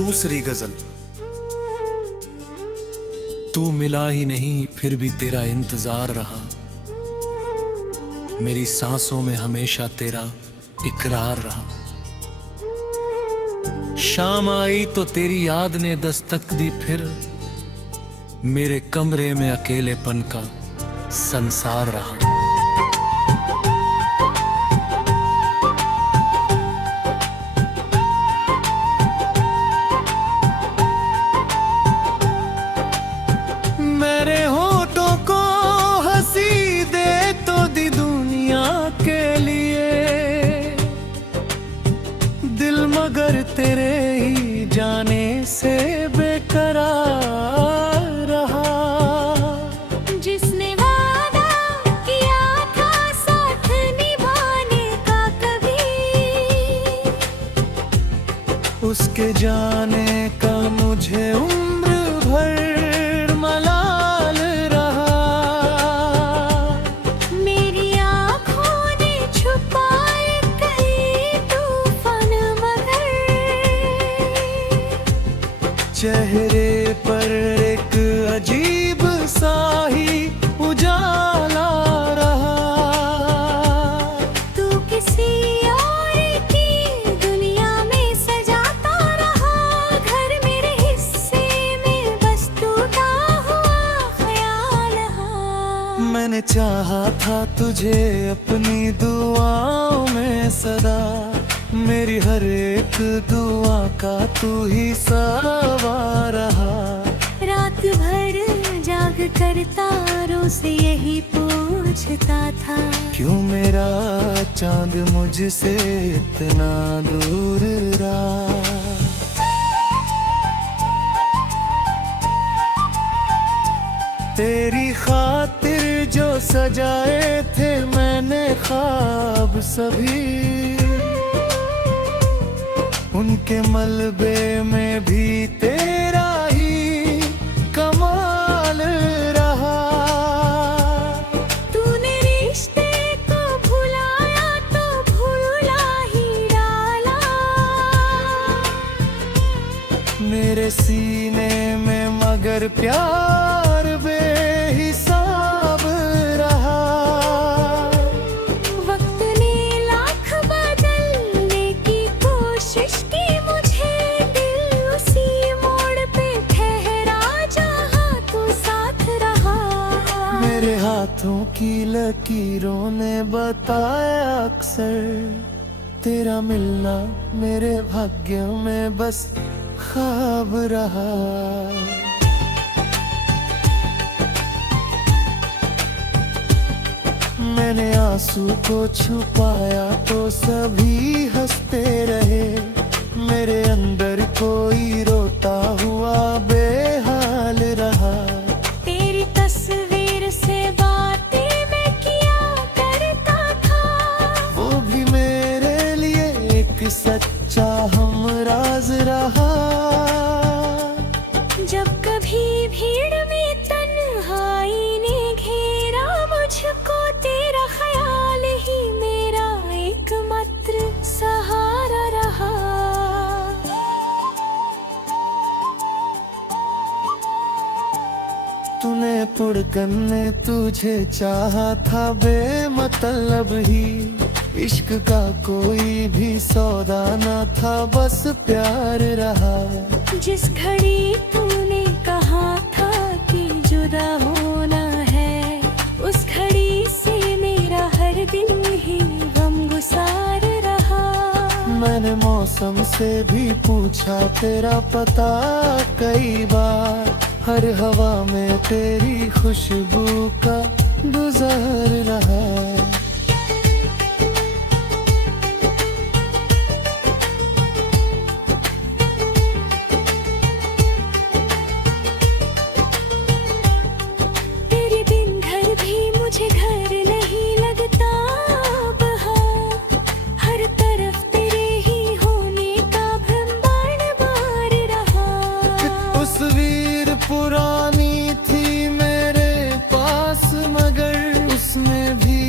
दूसरी गजल। तू मिला ही नहीं फिर भी तेरा इंतजार रहा, मेरी सांसों में हमेशा तेरा इकरार रहा। शाम आई तो तेरी याद ने दस्तक दी फिर, मेरे कमरे में अकेलेपन का संसार रहा। मेरे होठों को हंसी दे तो दी दुनिया के लिए, दिल मगर तेरे ही जाने से बेकरार रहा। जिसने वादा किया था साथ निभाने का कभी, उसके जाने का मुझे उम्र भर मलाल रहा। मेरी आँखों ने छुपाए कई तूफान मगर, चेहरे पर एक अजीब सा ही उजाला रहा। तू किसी और की दुनिया में सजाता रहा घर, मेरे हिस्से में बस टूटा हुआ ख्याल रहा। मैंने चाहा था तुझे अपनी दुआओं में सदा, मेरी हर एक दुआ का तू ही सवार रहा। रात भर जाग कर तारों से यही पूछता था, क्यों मेरा चांद मुझसे इतना दूर रहा। तेरी खातिर जो सजाए थे मैंने ख्वाब सभी, उनके मलबे में भी तेरा ही कमाल रहा। तूने रिश्ते को भुलाया तो भुला ही डाला, मेरे सीने में मगर प्यार बेहिसाब रहा। वक्त ने लाख बदलने की कोशिश की मुझे, दिल उसी मोड़ पे ठहरा जहाँ तू साथ रहा। मेरे हाथों की लकीरों ने बताया अक्सर, तेरा मिलना मेरे भाग्य में बस ख्वाब रहा। मैंने आंसू को छुपाया तो सभी हंसते रहे, मेरे अंदर कोई रोता हुआ बेहाल रहा। तेरी तस्वीर से बातें मैं किया करता था, वो भी मेरे लिए एक सच्चा हमराज रहा। जब कभी भीड़ में तन्हाई ने घेरा मुझको, तेरा ख्याल ही मेरा एकमात्र सहारा रहा। तूने पुड़कन ने तुझे चाहा था बेमतलब ही, इश्क का कोई भी सौदा न था बस प्यार रहा। जिस घड़ी तूने कहा था कि जुदा होना है, उस घड़ी से मेरा हर दिन ही गमगुसार रहा। मैंने मौसम से भी पूछा तेरा पता कई बार, हर हवा में तेरी खुशबू का गुजार रहा। तेरे बिन घर भी मुझे घर नहीं लगता अब, हाँ हर तरफ तेरे ही होने का भ्रम बार रहा। तस्वीर पुरानी थी मेरे पास मगर उसमें भी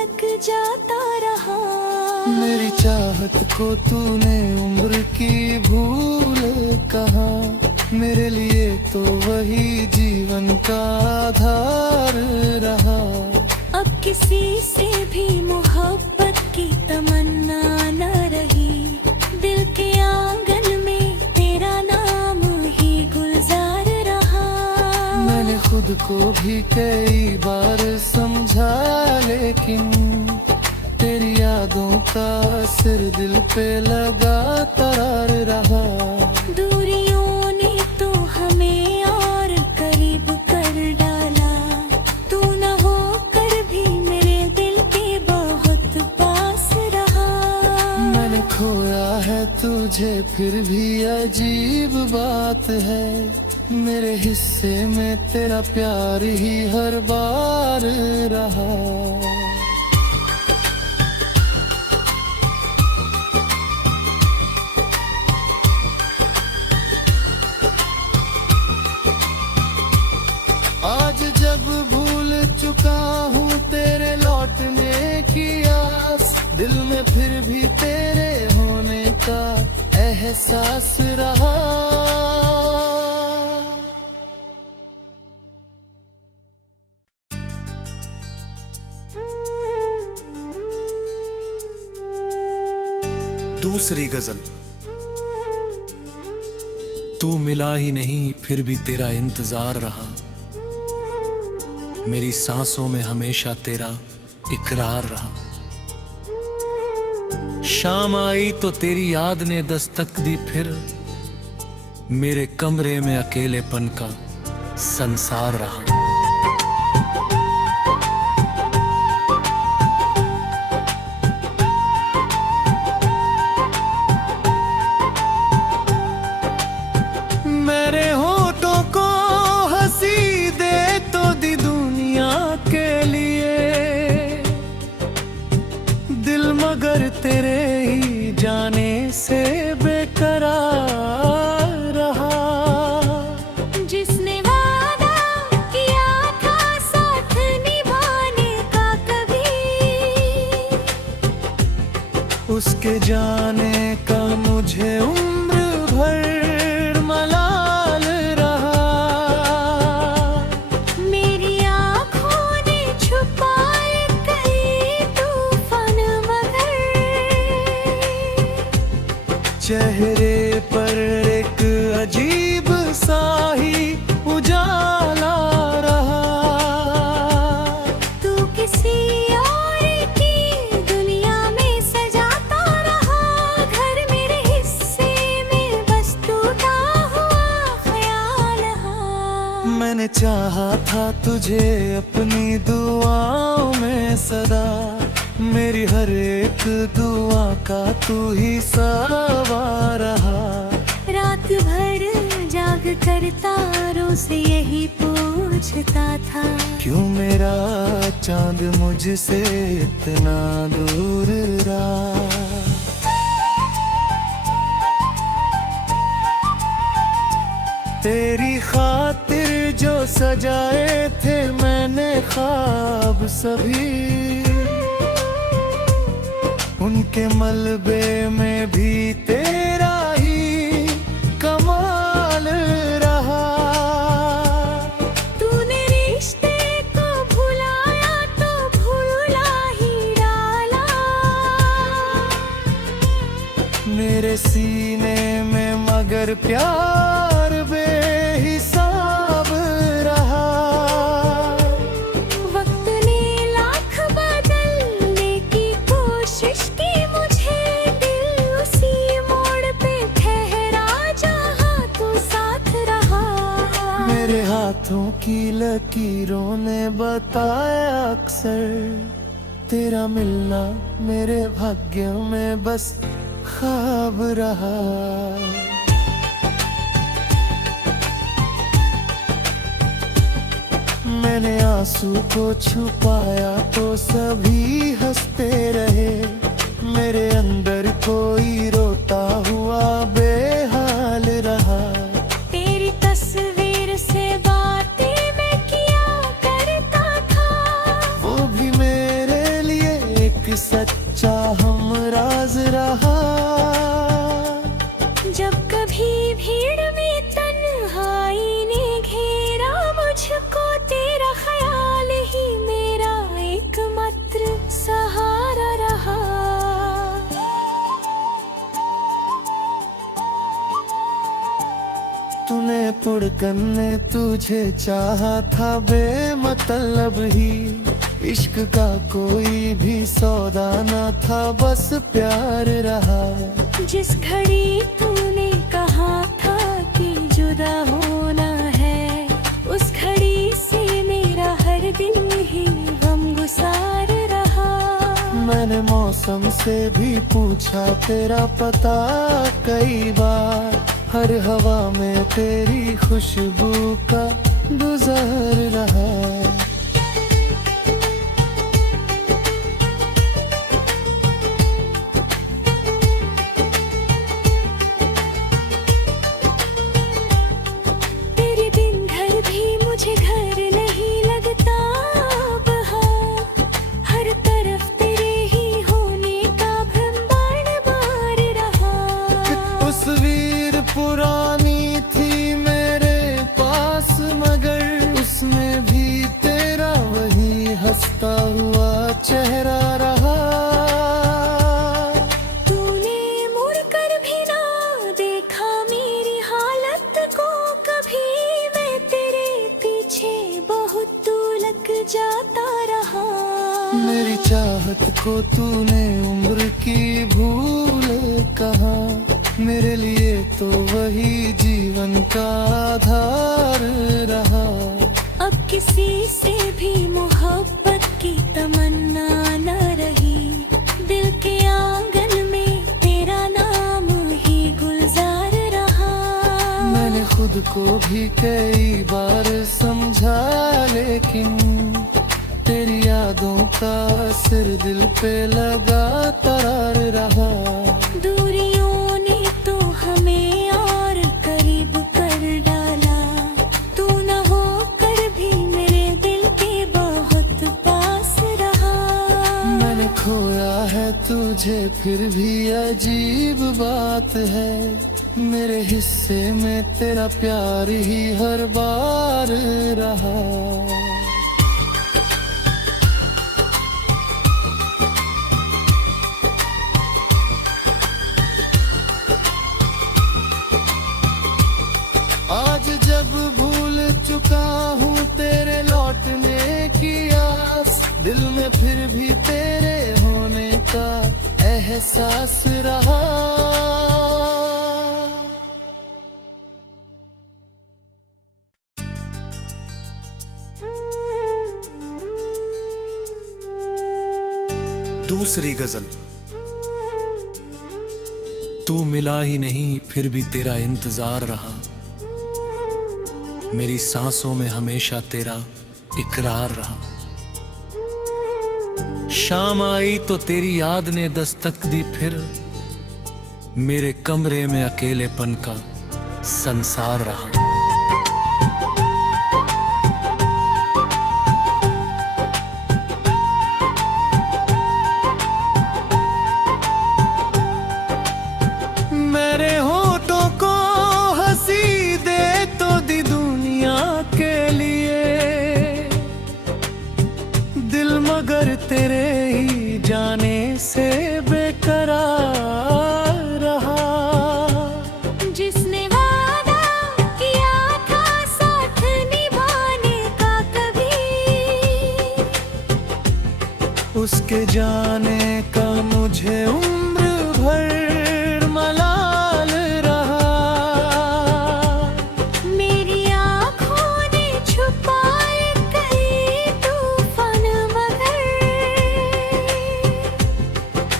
लग जाता रहा। मेरी चाहत को तूने उम्र की भूल कहा, मेरे लिए तो वही जीवन का आधार रहा। अब किसी से भी मोहब्बत की तमन्ना न रही, दिल के आंगन में तेरा नाम ही गुलजार रहा। मैंने खुद को भी कई बार समझाया, लेकिन तेरी यादों का असर दिल पे लगातार रहा। दूरियों ने तो हमें और करीब कर डाला, तू न होकर भी मेरे दिल के बहुत पास रहा। मैंने खोया है तुझे फिर भी अजीब बात है, मेरे हिस्से में तेरा प्यार ही हर बार रहा। आज जब भूल चुका हूँ तेरे लौटने की आस, दिल में फिर भी तेरे होने का एहसास रहा। दूसरी गजल। तू मिला ही नहीं फिर भी तेरा इंतजार रहा, मेरी सांसों में हमेशा तेरा इकरार रहा। शाम आई तो तेरी याद ने दस्तक दी फिर, मेरे कमरे में अकेलेपन का संसार रहा। मेरे होठों को हंसी दे तो दी दुनिया के लिए, दिल मगर तेरे ही जाने से बेकरार रहा। जिसने वादा किया था साथ निभाने का कभी, उसके जाने का मुझे उम्र भर मलाल रहा। मेरी आँखों ने छुपाए कई तूफान मगर, चेहरे पर एक अजीब सा ही उजाला रहा। तू किसी और की दुनिया में सजाता रहा, घर मेरे हिस्से में बस टूटा हुआ ख्याल रहा। मैंने चाहा था तुझे अपनी दुआओं में सदा, मेरी हर एक दुआ का तू ही सहारा रहा। रात भर जाग कर तारों से यही पूछता था, क्यों मेरा चांद मुझसे इतना दूर रहा। तेरी खातिर जो सजाए थे मैंने ख्वाब सभी, उनके मलबे में भी तेरा ही कमाल रहा। तूने रिश्ते को भुलाया तो भुला ही डाला, मेरे सीने में मगर प्यार बेहिसाब रहा। वक्त ने लाख बदलने की कोशिश की मुझे, दिल उसी मोड़ पे ठहरा जहाँ तू साथ रहा। मेरे हाथों की लकीरों ने बताया अक्सर, तेरा मिलना मेरे भाग्य में बस ख्वाब रहा। मैंने आंसू को छुपाया तो सभी हंसते रहे, मेरे अंदर कोई रोता हुआ बेहाल रहा। तेरी तस्वीर से बातें मैं किया करता था, वो भी मेरे लिए सच्चा हम राज रहा। जब कभी भीड़ में तन्हाई ने घेरा मुझको, तेरा ख्याल ही मेरा एकमात्र सहारा रहा। तूने पुड़कन ने तुझे चाहा था बेमतलब ही, इश्क का कोई भी सौदा न था, बस प्यार रहा। जिस घड़ी तूने कहा था कि जुदा होना है, उस घड़ी से मेरा हर दिन ही गमगुसार रहा। मैंने मौसम से भी पूछा तेरा पता कई बार, हर हवा में तेरी खुशबू का गुजार रहा। तेरे बिन घर भी मुझे घर नहीं लगता अब, हाँ, हर तरफ तेरे ही होने का भ्रम बार रहा। तस्वीर पुरानी थी मेरे पास, मगर उसमें भी तेरा वही हंसता हुआ चेहरा रहा। तूने मुड़कर भी ना देखा मेरी हालत को कभी, मैं तेरे पीछे बहुत तू लग जाता रहा। मेरी चाहत को तूने उम्र की भूल कहा, मेरे लिए तो वही जीवन का आधार रहा। अब किसी से भी मोहब्बत की तमन्ना न रही, दिल के आंगन में तेरा नाम ही गुलजार रहा। मैंने खुद को भी कई बार समझा, लेकिन तेरी यादों का असर दिल पे लगातार रहा। दूरियों ने तो हमें और करीब कर डाला, तू न होकर भी मेरे दिल के बहुत पास रहा। मैंने खोया है तुझे फिर भी अजीब बात है, मेरे हिस्से में तेरा प्यार ही हर बार रहा। आज जब भूल चुका हूँ तेरे लौटने की आस, दिल में फिर भी तेरे होने का एहसास रहा। दूसरी गजल। तू मिला ही नहीं फिर भी तेरा इंतजार रहा, मेरी सांसों में हमेशा तेरा इकरार रहा। शाम आई तो तेरी याद ने दस्तक दी फिर, मेरे कमरे में अकेलेपन का संसार रहा। मेरे होठों को हंसी दे तो दी दुनिया के लिए, दिल मगर तेरे ही जाने से बेकरार रहा। जिसने वादा किया था साथ निभाने का कभी, उसके जाने का मुझे उम्र भर मलाल रहा। मेरी आँखों ने छुपाए कई तूफान मगर,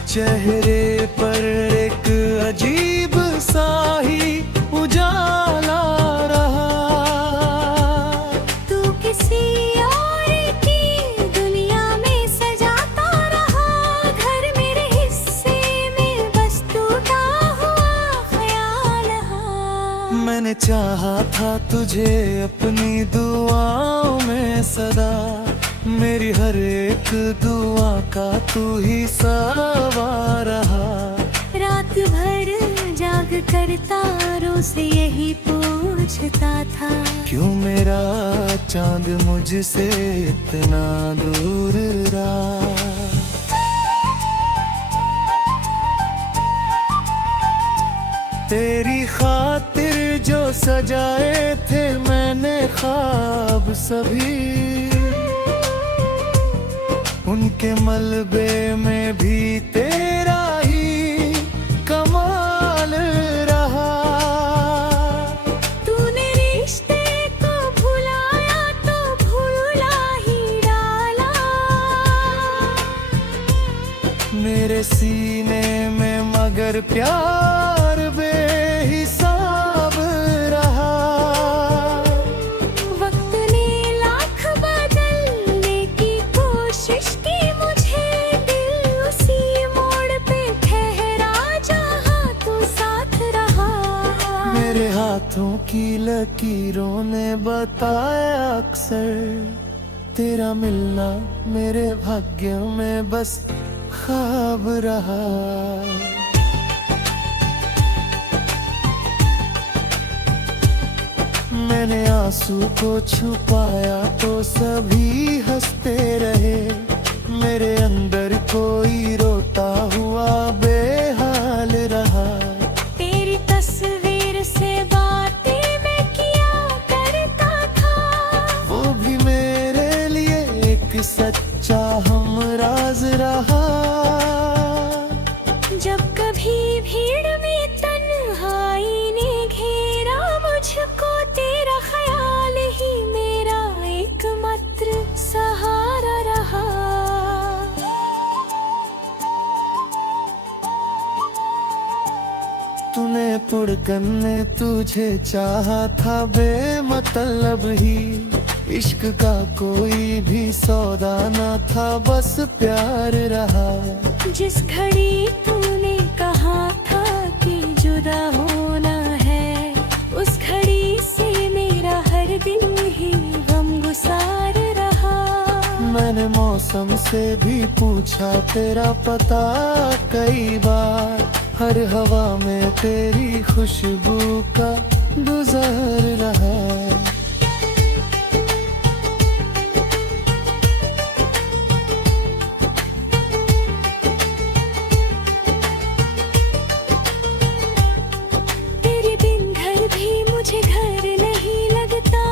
चेहरे पर एक अजीब सा ही उजाला रहा। तू किसी और की दुनिया में सजाता रहा, घर मेरे हिस्से में बस टूटा हुआ ख्याल रहा। मैंने चाहा था तुझे अपनी दुआओं में सदा, मेरी हर एक दुआ का तू ही सवार रहा। रात भर जाग कर तारों से यही पूछता था, क्यों मेरा चांद मुझसे इतना दूर रहा। तेरी खातिर जो सजाए थे मैंने ख्वाब सभी, उनके मलबे में भी तेरा ही कमाल रहा। तूने रिश्ते को भुलाया तो भुला ही डाला, मेरे सीने में मगर प्यार बेहिसाब रहा। वक्त ने लाख बदलने की कोशिश की मुझे, दिल उसी मोड़ पे ठहरा जहाँ तू साथ रहा। मेरे हाथों की लकीरों ने बताया अक्सर, तेरा मिलना मेरे भाग्य में बस ख्वाब रहा। मैंने आंसू को छुपाया तो सभी हंसते रहे, मेरे अंदर कोई रोता हुआ बेहाल रहा। तेरी तस्वीर से बातें मैं किया करता था, वो भी मेरे लिए एक सच्चा हमराज रहा। जब कभी भीड़ में तन्हाई ने घेरा मुझको, तेरा ख्याल ही मेरा एकमात्र सहारा रहा। तूने पुड़कन ने तुझे चाहा था बेमतलब ही, इश्क का कोई भी सौदा न था बस प्यार रहा। जिस घड़ी तूने कहा था कि जुदा होना है, उस घड़ी से मेरा हर दिन ही गमगुसार रहा। मैंने मौसम से भी पूछा तेरा पता कई बार, हर हवा में तेरी खुशबू का गुजर रहा। तेरे बिन घर भी मुझे घर नहीं लगता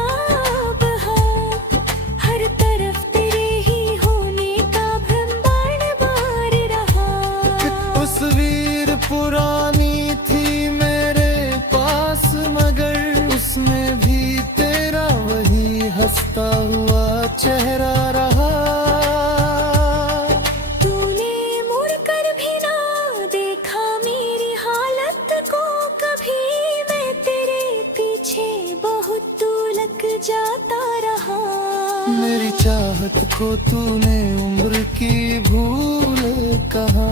अब, हाँ हर तरफ तेरे ही होने का भ्रम बार रहा। तस्वीर पुरानी थी मेरे पास मगर उसमें भी तेरा वही हंसता हुआ चेहरा रहा। तूने मुड़कर भी ना देखा मेरी हालत को कभी, मैं तेरे पीछे बहुत तू लग जाता रहा। मेरी चाहत को तूने उम्र की भूल कहा,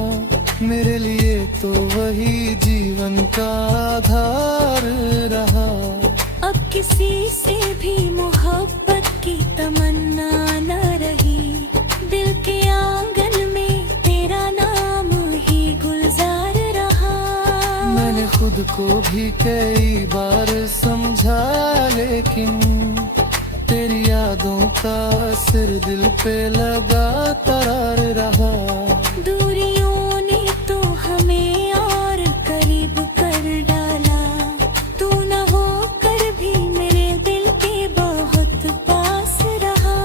मेरे लिए तो वही जीवन का आधार रहा। अब किसी से भी मोहब्बत की तमन्ना न रही, दिल के आंगन में तेरा नाम ही गुलजार रहा। मैंने खुद को भी कई बार समझा लेकिन तेरी यादों का असर दिल पे लगातार रहा। दूरियों ने तो हमें और करीब कर डाला, तू न होकर भी मेरे दिल के बहुत पास रहा।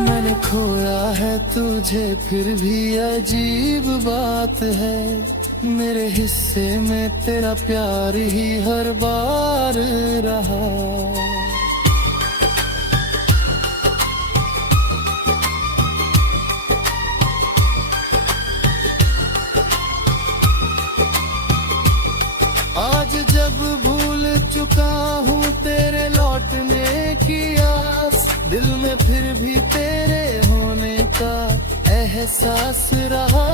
मैंने खोया है तुझे फिर भी अजीब बात है, मेरे हिस्से में तेरा प्यार ही हर बार रहा। आज जब भूल चुका हूँ तेरे लौटने की आस, दिल में फिर भी तेरे होने का एहसास रहा।